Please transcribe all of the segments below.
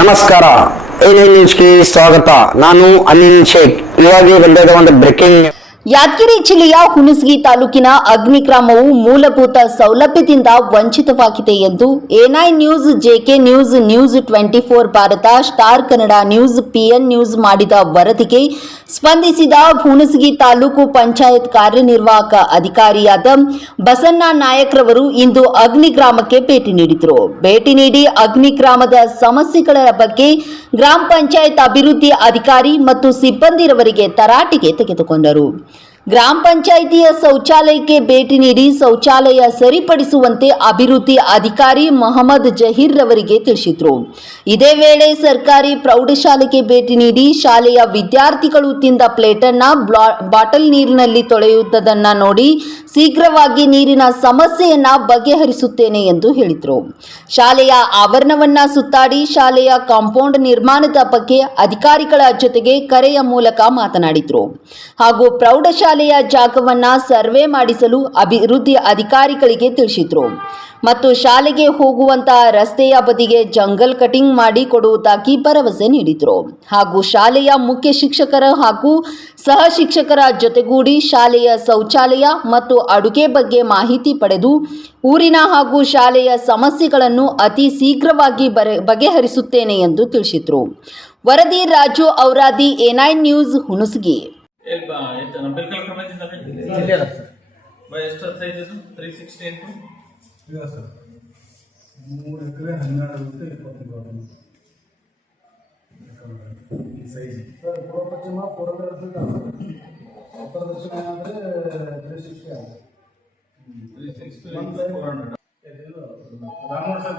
ನಮಸ್ಕಾರ. ಏನೇನ್ ನ್ಯೂಸ್ಗೆ ಸ್ವಾಗತ? ನಾನು ಅನಿಲ್ ಶೇಖ್. ಇವಾಗಲೇ ಬಂದಿದ್ದ ಒಂದು ಬ್ರೇಕಿಂಗ್ ಯಾದಗಿರಿ ಜಿಲ್ಲೆಯ ಹುಣಸಗಿ ತಾಲೂಕಿನ ಅಗ್ನಿಗ್ರಾಮವು ಮೂಲಭೂತ ಸೌಲಭ್ಯದಿಂದ ವಂಚಿತವಾಗಿದೆ ಎಂದು N I news J K news news twenty four Bharat, star Kannada news P N news ಮಾಡಿದ ವರದಿಗೆ ಸ್ಪಂದಿಸಿದ ಹುಣಸಗಿ ತಾಲೂಕು ಪಂಚಾಯತ್ ಕಾರ್ಯನಿರ್ವಾಹಕ ಅಧಿಕಾರಿಯಾದ ಬಸಣ್ಣ ನಾಯಕ್ರವರು ಇಂದು ಅಗ್ನಿಗ್ರಾಮಕ್ಕೆ ಭೇಟಿ ನೀಡಿದರು. ಭೇಟಿ ನೀಡಿ ಅಗ್ನಿಗ್ರಾಮದ ಸಮಸ್ಯೆಗಳ ಬಗ್ಗೆ ಗ್ರಾಮ ಪಂಚಾಯತ್ ಅಭಿವೃದ್ಧಿ ಅಧಿಕಾರಿ ಮತ್ತು ಸಿಬ್ಬಂದಿರವರಿಗೆ ತರಾಟೆಗೆ ತೆಗೆದುಕೊಂಡರು. ಗ್ರಾಮ ಪಂಚಾಯಿತಿಯ ಶೌಚಾಲಯಕ್ಕೆ ಭೇಟಿ ನೀಡಿ ಶೌಚಾಲಯ ಸರಿಪಡಿಸುವಂತೆ ಅಭಿವೃದ್ಧಿ ಅಧಿಕಾರಿ ಮೊಹಮ್ಮದ್ ಜಹೀರ್ ರವರಿಗೆ ತಿಳಿಸಿದ್ರು. ಇದೇ ವೇಳೆ ಸರ್ಕಾರಿ ಪ್ರೌಢಶಾಲೆಗೆ ಭೇಟಿ ನೀಡಿ ಶಾಲೆಯ ವಿದ್ಯಾರ್ಥಿಗಳು ತಿಂದ ಪ್ಲೇಟನ್ನ ಬಾಟಲ್ ನೀರಿನಲ್ಲಿ ತೊಳೆಯುತ್ತದನ್ನ ನೋಡಿ ಶೀಘ್ರವಾಗಿ ನೀರಿನ ಸಮಸ್ಯೆಯನ್ನ ಬಗೆಹರಿಸುತ್ತೇನೆ ಎಂದು ಹೇಳಿದರು. ಶಾಲೆಯ ಆವರಣವನ್ನ ಸುತ್ತಾಡಿ ಶಾಲೆಯ ಕಾಂಪೌಂಡ್ ನಿರ್ಮಾಣದ ಬಗ್ಗೆ ಅಧಿಕಾರಿಗಳ ಜೊತೆಗೆ ಕರೆಯ ಮೂಲಕ ಮಾತನಾಡಿದರು. ಹಾಗೂ ಪ್ರೌಢಶಾಲೆಯ ಜಾಗವನ್ನ ಸರ್ವೆ ಮಾಡಿಸಲು ಅಭಿವೃದ್ಧಿ ಅಧಿಕಾರಿಗಳಿಗೆ ತಿಳಿಸಿದ್ರು. ಮತ್ತು ಶಾಲೆಗೆ ಹೋಗುವಂತಹ ರಸ್ತೆಯ ಬದಿಗೆ ಜಂಗಲ್ ಕಟಿಂಗ್ ಮಾಡಿ ಕೊಡುವುದಾಗಿ ಭರವಸೆ ನೀಡಿದರು. ಹಾಗೂ ಶಾಲೆಯ ಮುಖ್ಯ ಶಿಕ್ಷಕರ ಹಾಗೂ ಸಹ ಶಿಕ್ಷಕರ ಜೊತೆಗೂಡಿ ಶಾಲೆಯ ಶೌಚಾಲಯ ಮತ್ತು ಅಡುಗೆ ಬಗ್ಗೆ ಮಾಹಿತಿ ಪಡೆದು ಊರಿನ ಹಾಗೂ ಶಾಲೆಯ ಸಮಸ್ಯೆಗಳನ್ನು ಅತಿ ಶೀಘ್ರವಾಗಿ ಬಗೆಹರಿಸುತ್ತೇನೆ ಎಂದು ತಿಳಿಸಿದರು. ವರದಿ Raju Auradi N I news Hunasagi. ಇಲ್ಲಿಲ್ಲ ಸರ್ ಬಾ ಎಷ್ಟು ಇದು ತ್ರೀ ಸಿಕ್ಸ್ಟಿ ಇಲ್ಲ ಸರ್ ಮೂರು ಎಕರೆ ಹನ್ನೆರಡು ಈ ಸೈಜ್ ಸರ್ ಪೂರ್ವ ಪಶ್ಚಿಮ ಫೋರ್ ಹಂಡ್ರೆಡ್ ಫೀಟ್ ಉತ್ತರ ದಕ್ಷಿಣ ಅಂದರೆ three sixty three sixty four hundred sir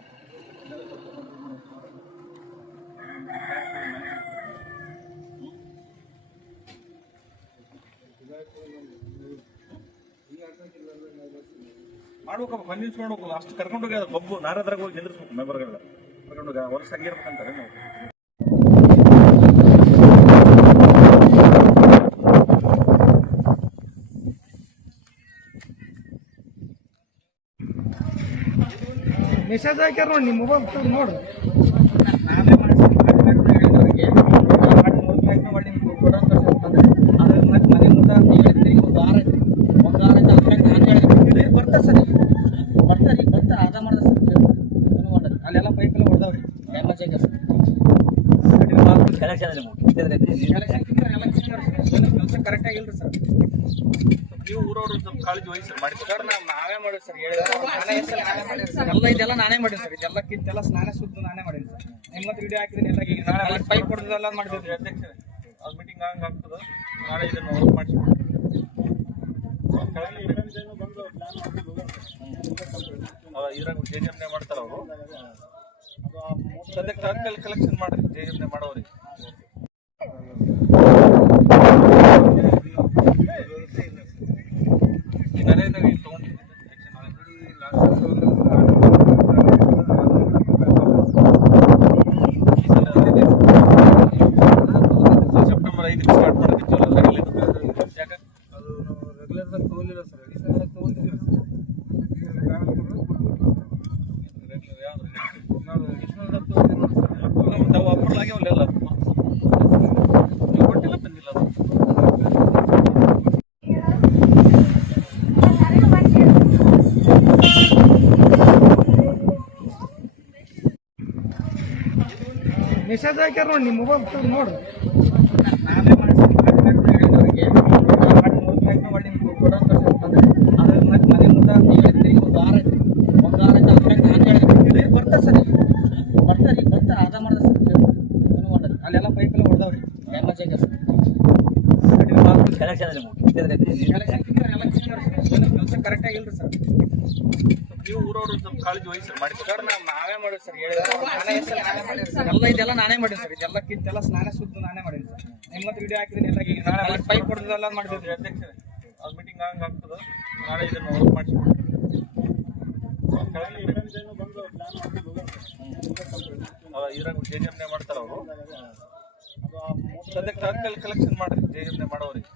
ಮಾಡ್ಬೇಕಪ್ಪ ಬಂದು ಮಾಡ್ಬೇಕು. ಅಷ್ಟು ಕರ್ಕೊಂಡು ಹೋಗಿ, ಅದು ಬಬ್ಬು ನಾರದ್ರಾಗ ಹೋಗಿ ನಿಂದಿರ್ಸ್ಬೇಕು ಮೆಂಬರ್ಗಳೆಲ್ಲ. ಕರ್ಕೊಂಡು ಹೋಗಿ ವರ್ಷ ಹಂಗಿರ್ಬೇಕಂತಾರೆ ನಾವು. ಮೆಸೇಜ್ ಹಾಕ್ಯಾರ ನೋಡಿ, ನಿಮ್ಮ ಮೊಬೈಲ್ ನೋಡಿ ನಾವೇ ಮಾಡಿಸ್ತೀವಿ ಮಾಡಿ ಮೂರು ಪ್ಲೇಟ್ನ ಮಾಡಿ ನಿಮ್ಗೆ ಕೊಡೋಂಥ ಅದ್ರ ಮತ್ತೆ ಮನೆ ಮುಂದೆ ಹೇಳ್ತೀರಿ ಒಂದು ವಾರ ಐತ್ರಿ ಒಂದು ವಾರ ಐತೆ ಅದ್ರಾಗ ನಾನು ಹೇಳಿದ್ರಿ ಬರ್ತಾ ಸರ್ ಈಗ ಬರ್ತಾರೆ ಈಗ ಬರ್ತಾ ಅರ್ಧ ಮಾಡ್ದ ಸರ್ ಏನು ಮಾಡೋದು ಅಲ್ಲೆಲ್ಲ ಪೈಪ್ ಎಲ್ಲ ಹೊಡೆದವ್ರಿ ಡ್ಯಾಮೇಜ್ ಆಗ್ಯ ಸರ್ ಕೆಲಸ ಕರೆಕ್ಟಾಗಿ ಇಲ್ರಿ ಸರ್ ನೀವು ಊರವರು ಸ್ವಲ್ಪ ಕಾಳಜಿ ವಹಿಸಿ ಮಾಡಿ. ಸರ್ ನಾವು ನಾವೇ ಮಾಡಿವಿ ಸರ್ ಹೇಳಿದ್ರೆ ನಾನೇ ಸರ್ ನಾನೇ ಮಾಡೀನಿ ಸರ್ ಎಲ್ಲ ಇದೆಲ್ಲ ನಾನೇ ಸರ್ ಇದೆಲ್ಲ ಕಿತ್ತೆಲ್ಲ ನಾನೇ ಮಾಡೀನಿ ಸರ್ ನಿಮ್ಮ ವಿಡಿಯೋ ಎಲ್ಲ ಈಗ ನಾಳೆ ಪೈಪ್ ಹೊಡೆದೆಲ್ಲ ಮಾಡಿದ್ವಿ ಅಧ್ಯಕ್ಷ ಅದು ಮೀಟಿಂಗ್ ಹಂಗೆ ಆಗ್ತದೆ ನಾಳೆ ಇದನ್ನು ವರ್ಕ್ ಮಾಡಿಸ್ಕೊಡ್ತೀವಿ ಇದ್ರಾಗ ಜೆ ಎಮ್ನೇ ಮಾಡ್ತಾರ ಅವರು? ಸದ್ಯಕ್ಕೆ ಕಲೆಕ್ಷನ್ ಮಾಡ್ರಿ ಜೆ ಎಮ್ನೇ ಮಾಡೋರಿಗೆ ಈ ನರೇಂದ್ರ ಇಲ್ಲಿ ತೊಗೊಂಡಿದ್ದೀನಿ ಸೆಪ್ಟೆಂಬರ್ ಐದಕ್ಕೆ ಸ್ಟಾರ್ಟ್ ಮಾಡೋದಿತ್ತು ಅಲ್ಲ ಯಾಕೆ ಅದು ನಾವು ರೆಗ್ಯುಲರ್ದಾಗ ತೊಗೊಲಿಲ್ಲ ಸರ್ ಅಡಿಷನಲ್ ತೊಗೊಂಡಿದ್ದೀವಿ ನಾವು ಅಡಿಷನಲ್ದಾಗ ತೊಗೊಂಡಿದ್ದೀವಿ ನೋಡಿ ಸರ್ ನಾವು ಅಪ್ರೂವಲ್ ಆಗ್ಯಾವಲ್ಲ ಎಲ್ಲ ನೀವು ಕೊಟ್ಟಿಲ್ಲ ಬಂದಿಲ್ಲ ಅದು ಮೆಸೇಜ್ ಹಾಕ್ಯಾರ ನೋಡಿ ನಿಮ್ಮ ಮೊಬೈಲ್ ನೋಡಿ ನಾವೇ ಮಾಡಿಸ್ತೀವಿ ಹೇಳಿದವ್ರಿಗೆ ಮಾಡಿ ಮೂರು ಪ್ಲೇಟ್ನ ಮಾಡಿ ನಿಮ್ಗೆ ಕೊಡೋಂಥ ಅದ್ರ ಹೇಳ್ತೀರಿ ಒಂದು ವಾರ ಅಂತ ಅದ್ರಾಗ ಹೇಳಿದ್ರಿ ಬರ್ತಾ ಸರ್ ಬರ್ತಾರೆ ರೀ ಬರ್ತಾ ಅರ್ಧ ಮಾಡ್ದೆ ಸರ್ ಅಲ್ಲೆಲ್ಲ ಪೈಪ್ ಎಲ್ಲ ಹೊಡೆದವ್ರಿ ಡ್ಯಾಮೇಜ್ ಆಗ್ಯ ಸರ್ ಕೆಲಸ ಕರೆಕ್ಟ್ ಆಗಿಲ್ರಿ ಸರ್ ನೀವು ಊರವರು ಸ್ವಲ್ಪ ಕಾಳಜಿ ವಹಿಸಿ ಮಾಡಿ ಸರ್ ನಾವು ನಾವೇ ಮಾಡಿವಿ ಸರ್ ಸರ್ ಸರ್ ಎಲ್ಲ ಇದೆಲ್ಲ ನಾನೇ ಮಾಡೀನಿ ಸರ್ ಇದೆಲ್ಲ ಕಿತ್ತೆಲ್ಲ ಸ್ನಾನ ಸುದ್ದು ನಾನೇ ಮಾಡೀನಿ ಸರ್ ನಿಮ್ಮ ವಿಡಿಯೋ ಹಾಕಿದ್ರೆ ಎಲ್ಲ ಪೈಪ್ ಕೊಡೋದೆಲ್ಲ ಮಾಡಿದ್ರಿ ಅಧ್ಯಕ್ಷರೇ ಅದು ಮೀಟಿಂಗ್ ಹಂಗೆ ಆಗ್ತದೆ ನಾಳೆ ಇದನ್ನು ವರ್ಕ್ ಮಾಡಿಸ್ಕೊಡ್ತೀವಿ ಇದ್ರಾಗ ಜೆ ಜಿ ಎಮ್ನೆ ಮಾಡ್ತಾರೆ ಅವರು ಸದ್ಯಕ್ಕೆ ಕಲೆಕ್ಷನ್ ಮಾಡ್ರಿ ಜೆ ಜಿ ಎ ಮಾಡೋರಿಗೆ.